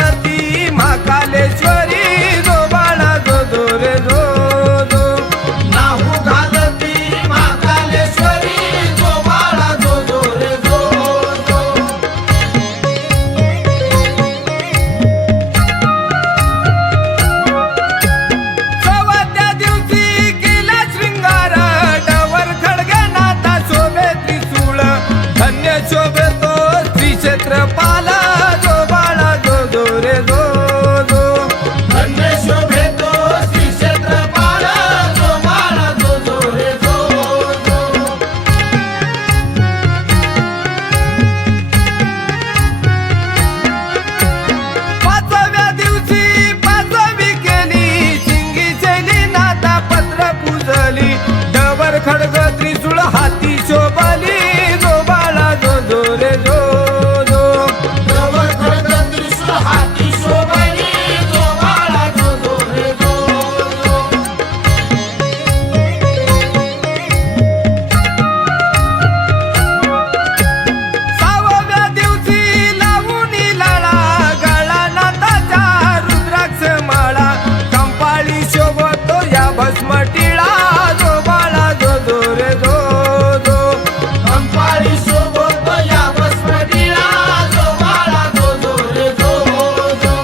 घालती महाकालेश्वरी जो बाळा जो जो रे जो जो नाहू घालती महाकालेश्वरी जो बाळा जो जो रे जो जो सवात्या दिवशी केला शृंगार डवर खडगनाथा शोभे त्रिशूळ धन्य शोभे तो श्री क्षेत्रपाला जो बाळा जो जो रे जो जो धन्य शोभे तो श्री क्षेत्रपाला जो बाळा जो जो रे जो जो पाचव्या दिवशी पाचवी केली शिंगी शैली नाथा पत्र पूजली डवर खडग त्रिशूळ हाती शोभली जो बाळा जो जो रे जो जो डवर खडग त्रिशूळ हाती शोभली जो बाळा जो जो रे जो जो सहाव्या दिवशी लावूनी लाळा गळा नाथाच्या रुद्राक्ष माळा कंपाळी शोभतो या भस्म टिळा जो बाळा जो जो रे जो जो कंपाळी शोभतो या भस्मटिळा जो बाळा जो जो रे जो जो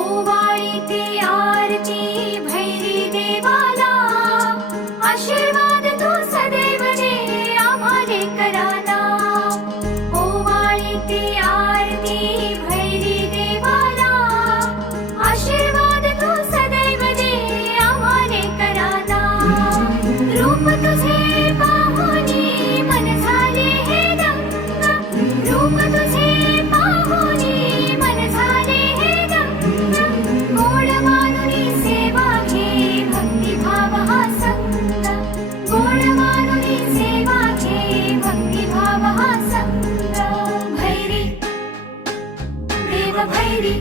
ओवाळी ती आरती भैरी देवाला आशीर्वाद तू सदैव दे आम्हाले कराना ओवाळी ती आरती भैरी देवाला आशीर्वाद तू सदैव दे आम्हाले कराना रूप तुझे पाहुनी मन झाले हे दंग रूप तुझे पाहुनी मन झाले हे दंग गोड मानुनी सेवा घे भक्तिभाव हा संग गोड मानुनी सेवा घे भक्तिभाव हा संग भैरी देव भैरी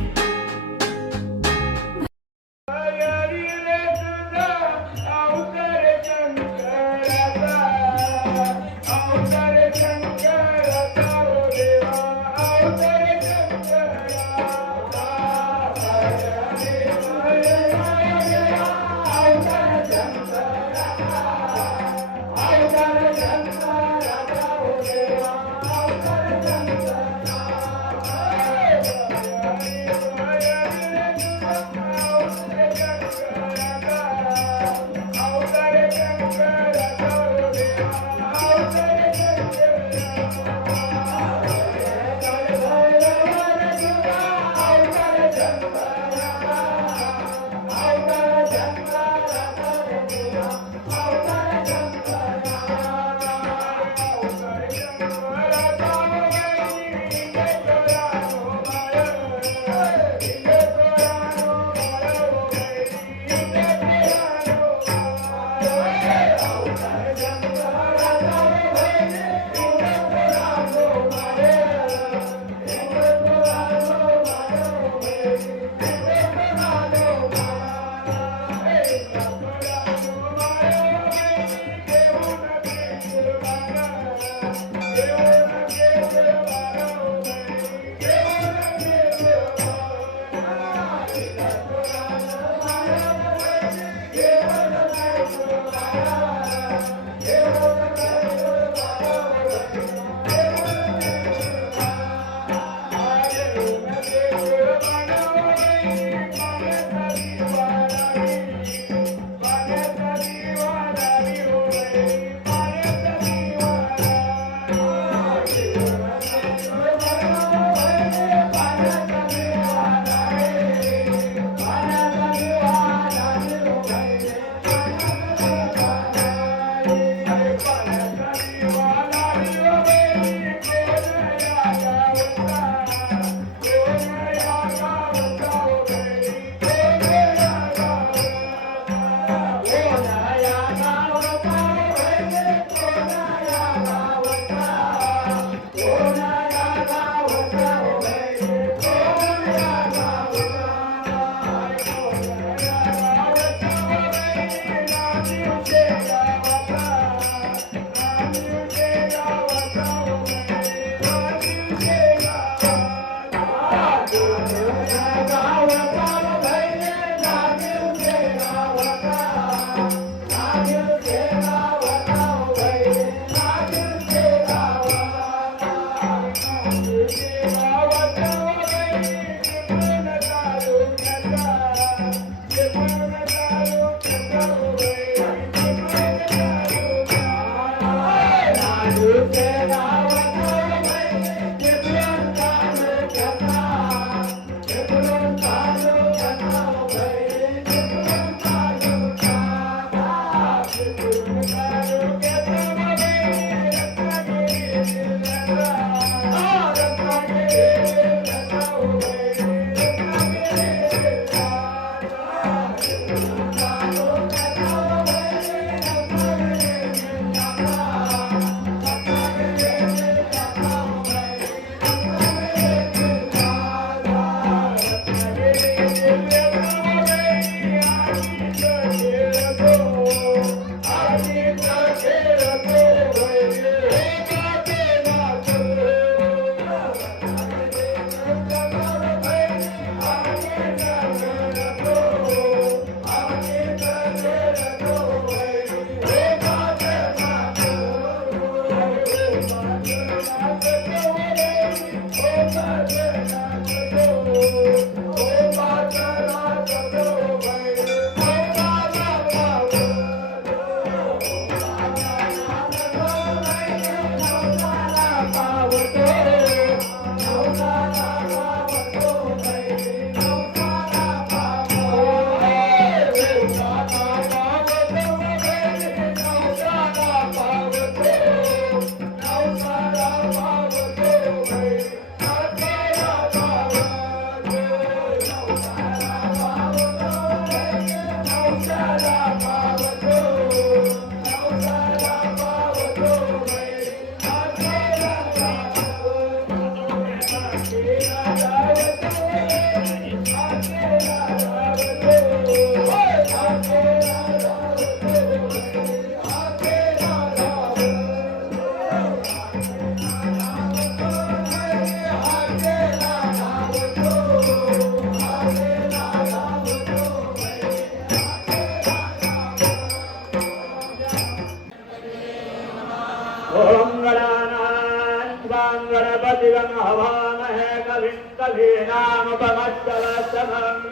गणपतिगं हवामहे कविं कवीनामुपमश्रवस्तमम्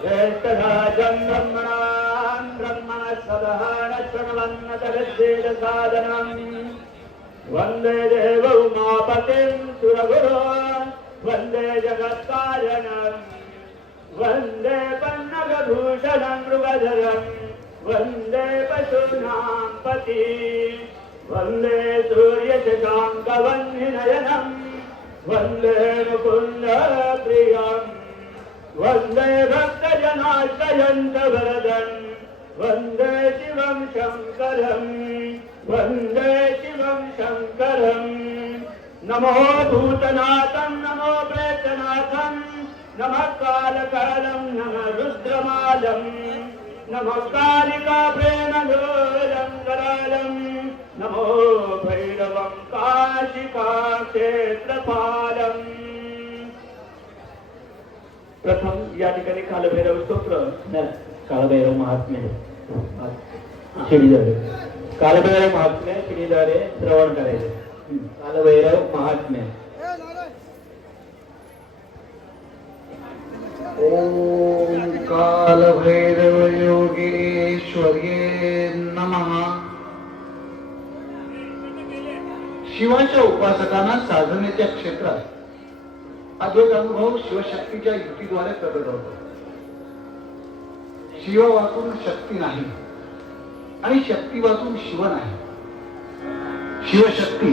ज्येष्ठराजं ब्रह्मणां ब्रह्मणस्पदः नश्वन्नतविद्येदसादनम् वन्दे देव उमापतिं सुरगुरो वन्दे जगत्कारणम् वन्दे पन्नगभूषणं मृगधरम् वन्दे पशूनां पति वन्दे सूर्यशशाङ्कवह्निनयनम् वन्दे मुकुन्दप्रियम् वन्दे भक्तजनाश्रयन्तवरदम् वन्दे शिवं शङ्करम् वन्दे शिवं शङ्करम् नमो भूतनाथं नमो प्रेतनाथं नमः कालकालं नमः रुद्रमालं नमः कालिका प्रेमलोलं करालं नमो भैरवं काशिका क्षेत्रपालम्. प्रथम या ठिकाणी कालभैरव स्तोत्र कालभैरव महात्म्य शिडीद्वारे कालभैरव महात्म्य शिडीद्वारे श्रवण करायचे. कालभैरव महात्म्य. ओम कालभैरव योगेश्वर्ये नमः. शिवाच्या उपासकांना साधनेच्या क्षेत्रात अद्वैत अनुभव शिवशक्तीच्या युतीद्वारे प्रकट होतो. शिव वाचून शक्ती नाही आणि शक्ती वाचून शिव नाही. शिवशक्ती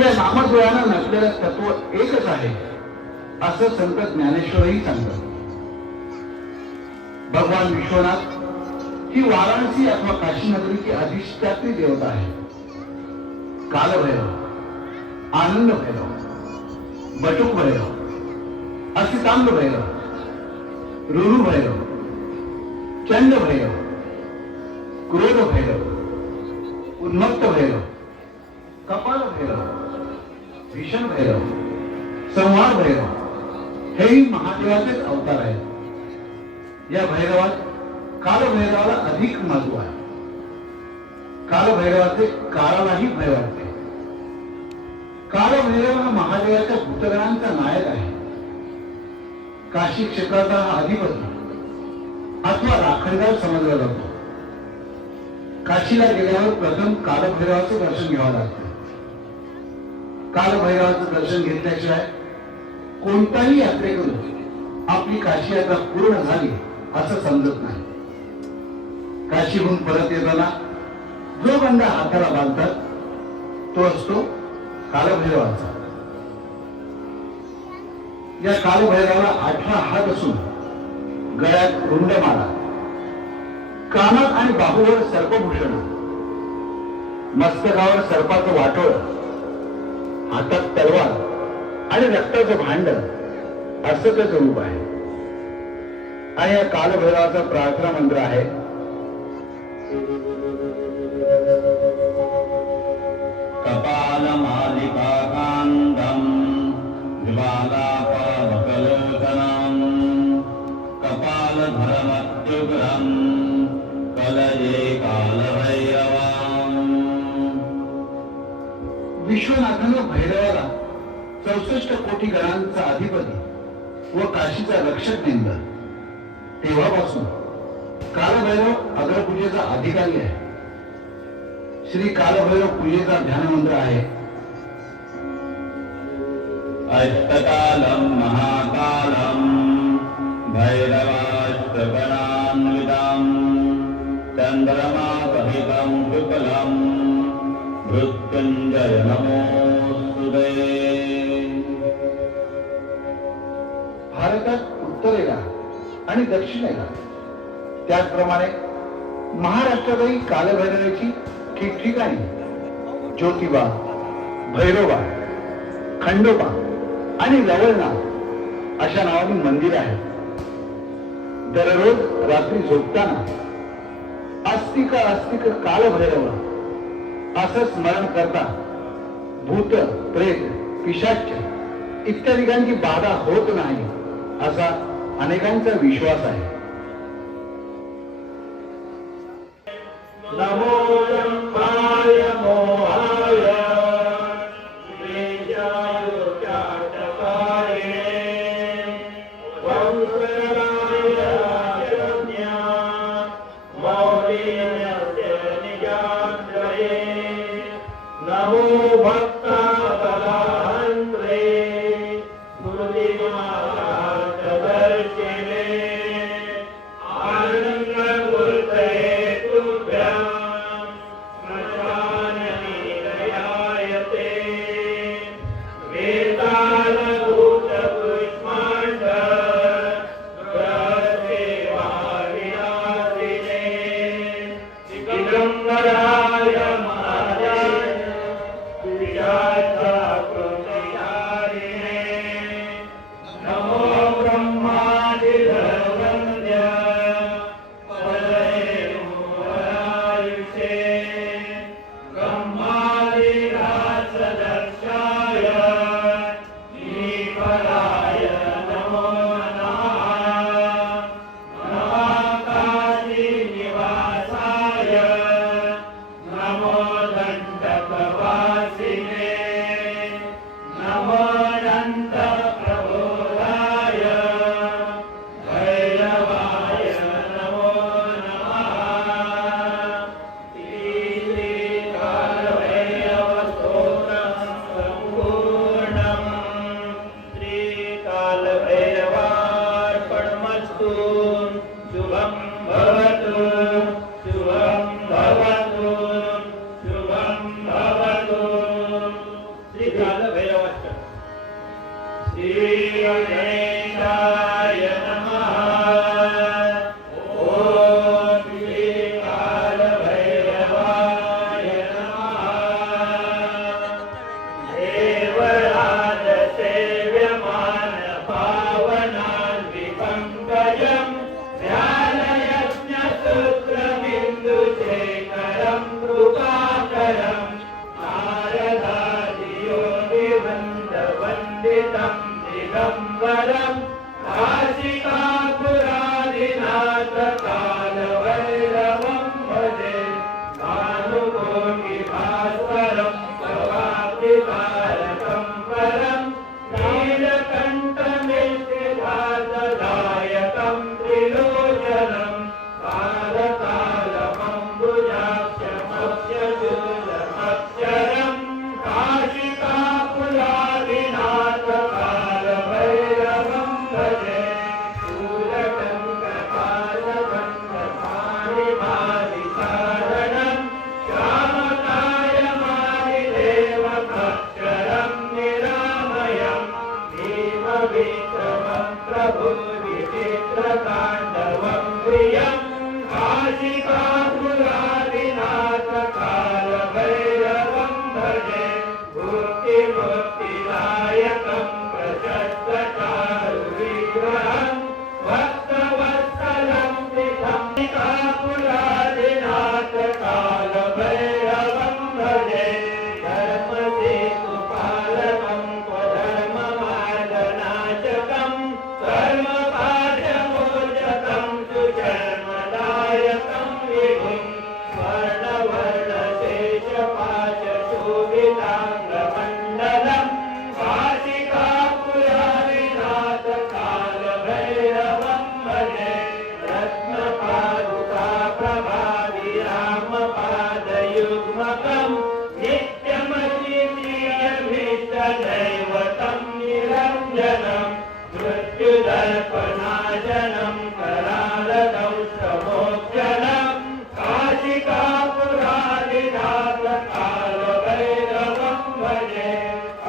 या नामद्वयानं नसलेलं तत्व एकच आहे असं संत ज्ञानेश्वरही सांगतात. भगवान विश्वनाथ ही वाराणसी अथवा काशी नगरीची अधिष्ठात्री देवता आहे. कालभैरव, आनंद भैरव, बटुक भैरव, असितांग भैरव, रुरु भैरव, चंड भैरव, क्रोध भैरव, उन्मत्त भैरव, कपाल भैरव, भीषण भैरव, संहार भैरव हेही महादेवाचेच अवतार आहेत. या भैरवात कालभैरवाला अधिक महत्व आहे. कालभैरवाचे काळालाही भय वाटते. कालभैरव हा महादेवाच्या भूतगणांचा नायक आहे. काशी क्षेत्राचा हा अधिपती अथवा राखणदार समजला जातो. काशीला गेल्यावर प्रथम कालभैरवाचे दर्शन घ्यावं लागतं. कालभैरवाचं दर्शन घेतल्याशिवाय कोणताही यात्रेकरू आपली काशी यात्रा पूर्ण झाली असं समजत नाही. काशीहून परत येताना जो गंगा हाताला बांधतात तो असतो कालभैरवाचा. या कालभैरवाला 18 हात असून गळ्यात रुंडमाळा, कानात आणि बाहूवर सर्पभूषण, मस्तकावर सर्पाचं वाटोळ, हातात तलवार आणि रक्ताचं भांड असं त्याचं रूप आहे. आणि या कालभैरवाचा प्रार्थना मंत्र आहे, कपालमालिकाकान्तं ज्वालापावकलोचनं कपालधरमत्युग्रं कलये कालभैरवम्. विश्वनाथानं भैरवाला 64 कोटी गणांचा अधिपती व काशीचा रक्षक नेमला. तेव्हापासून कालभैरव अग्रपूजेचा अधिकारी आहे. श्री कालभैरव पूजेचा ध्यानमंत्र आहे, अष्टकालं महाकालं भैरवाष्टगणान्वितं चन्द्रमासहितं शुक्लं मृत्युञ्जय नमोस्तुते. भारतात उत्तरेला आणि दक्षिणेला त्याचप्रमाणे महाराष्ट्रातही कालभैरवाची ठिकठिकाणी ज्योतिबा, भैरोबा, खंडोबा आणि लवळनाथ अशा नावानी मंदिर आहेत. दररोज रात्री झोपताना आस्तिक आस्तिक कालभैरव असं स्मरण करता भूत, प्रेत, पिशाच इत्यादिकांची बाधा होत नाही असा अनेकांचा विश्वास आहे. नमो ब्रह्माय मोहाय बीजाय चाटकाय वंशराय शरण्या मौलिन्यस्य निजात्रये नमो भक्ताबलान्त्रे स्मृतिमालादर्शिने आनन्दमूर्तये दिगंबरम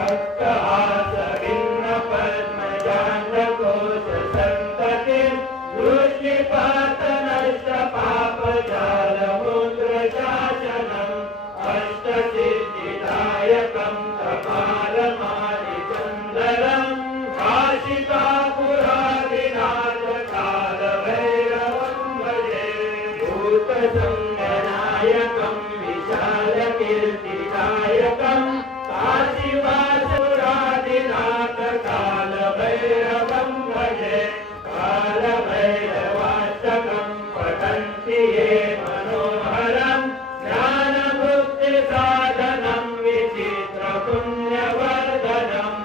भक्तहास भिन्न पद्मजांडकोश संतती दृष्टिपात नष्ट पाप जाल मूत्र शासनम अष्टसिद्धिदायकं कपालमालिचन्दनं काशिकापुरादिनाथ कालभैरवं भजे भूतसंगनायकं विशालकीर्तिदायकं काशीवासुरादिनाथ कालभैरवं भजे कालभैरवाष्टकं पठन्ति ये मनोहरं ज्ञानमुक्तिसाधनं विचित्रपुण्यवर्धनं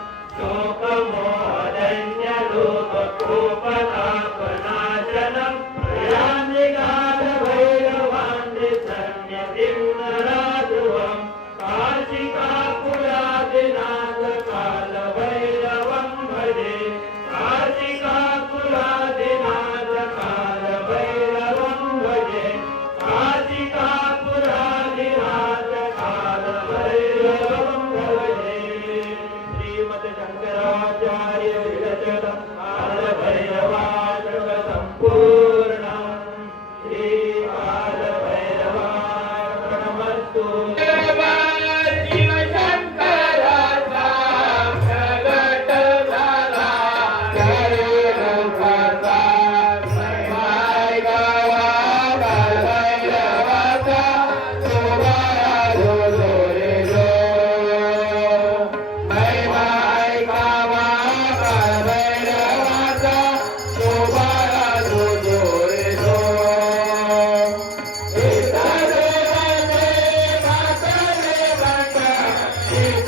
शोकमोहदैन्यलोककोपतापनाशनं प्रयान्तिकालभैरवान्दिसन्न्यतिं नराध्रुवं काशिकापुरादिनाथ कालभैरवं भजे काशिकापुरादिनाथ कालभैरवं भजे काशिकापुरादिनाथ कालभैरवं भजे श्रीमद शंकराचार्य विरचित कालभैरवाष्टक संपूर्णं श्री कालभैरवार्पणमस्तु Thank you.